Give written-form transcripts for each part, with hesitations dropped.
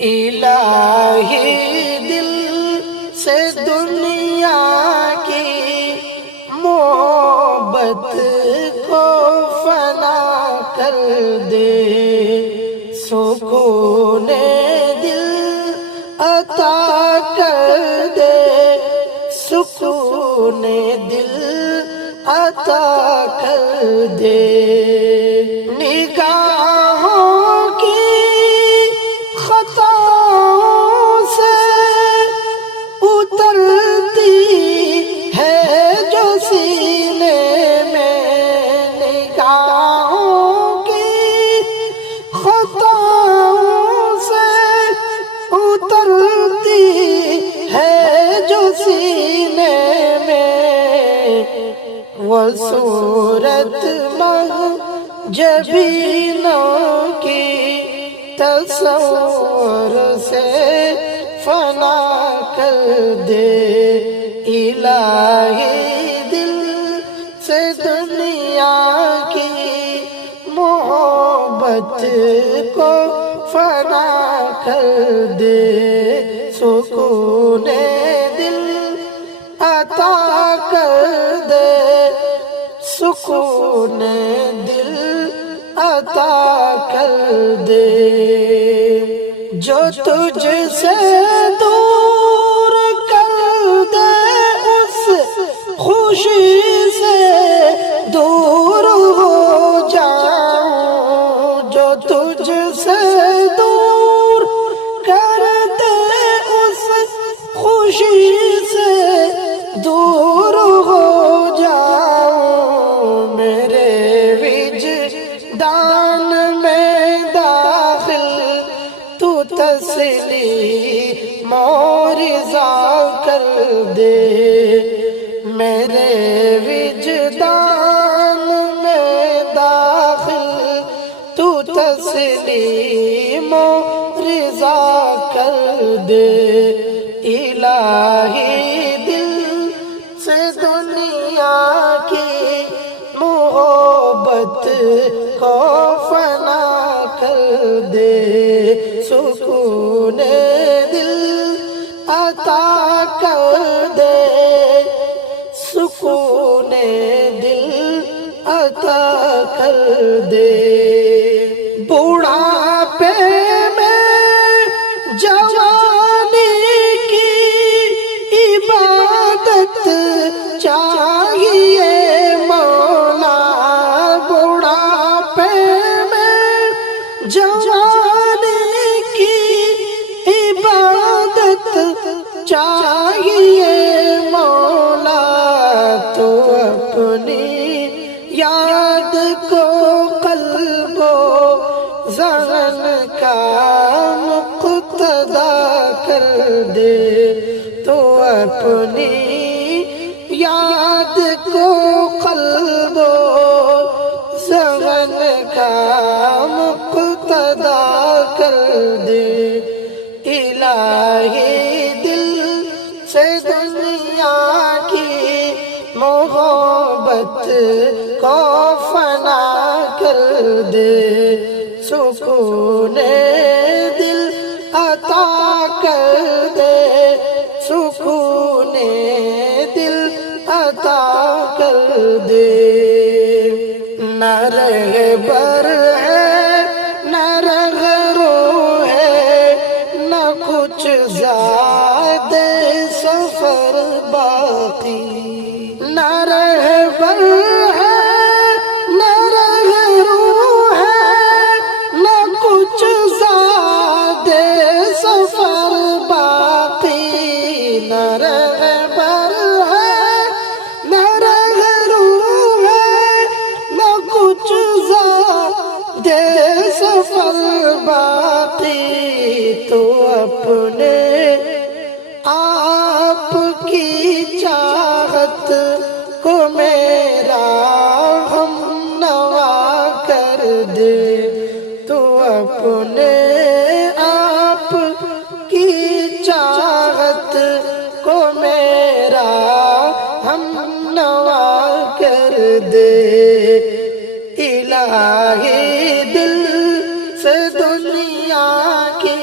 الہی دل سے دنیا کی محبت کو فنا کر دے، سکون دل عطا کر دے، سکون دل عطا کر دے۔ نگاہوں کی خطاؤں سے اترتی ہے جو سینے میں، نگاہوں کی خطاؤں سے اترتی ہے جو سینے میں، وہ صورت جبینوں کی تصور سے فنا کر دے، الہی دل سے دنیا کی محبت کو فنا کر دے، سکون دل عطا کر دے، سکون دل عطا کر دے۔ جو تجھ سے دور کر دے اس خوشی سے دور ہو جاؤں، جو تجھ سے دور کر دے اس خوشی سے دور ہو جاؤں، میرے وجدان میں داخل تو تسلیم و رضا کر دے، میرے وجدان میں داخل تو تسلیم و رضا کر دے، الہی دل سے دنیا کی محبت کو فنا کر دے، سکون دل عطا کر دے، سکون دل عطا کر دے۔ بڑھاپے میں جوانی کی عبادت چاہیے مولا، بڑھاپے میں جوانی کی عبادت چاہیے مولا، تو اپنی یاد کو قلب و ذہن کا مقتدا کر دے، تو اپنی یاد کو قلب و ذہن کا مقتدا کر دے، الہی دل سے دنیا کی محبت کو فنا کر دے، سکون دل عطا کر دے، سکون دل عطا کر دے۔ نہ رہبر ہے نہ رہرو ہے، نہ کچھ زاد سفر باقی، نہ رہبر ہے نہ رہرو ہے، نہ کچھ زاد سفر باقی، نہ رہبر ہے نہ رہرو ہے، نہ کچھ زاد سفر باقی، تو اپنے آپ کی چاہت کو میرا ہم نوا کر دے، تو اپنے آپ کی چاہت کو میرا ہم نوا کر دے، الہی دل سے دنیا کی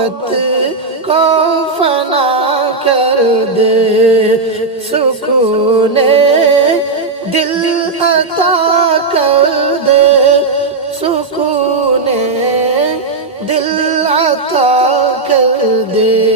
محبت کو فنا کر دے، سکون دل عطا کر دے، سکون دل عطا کر دے۔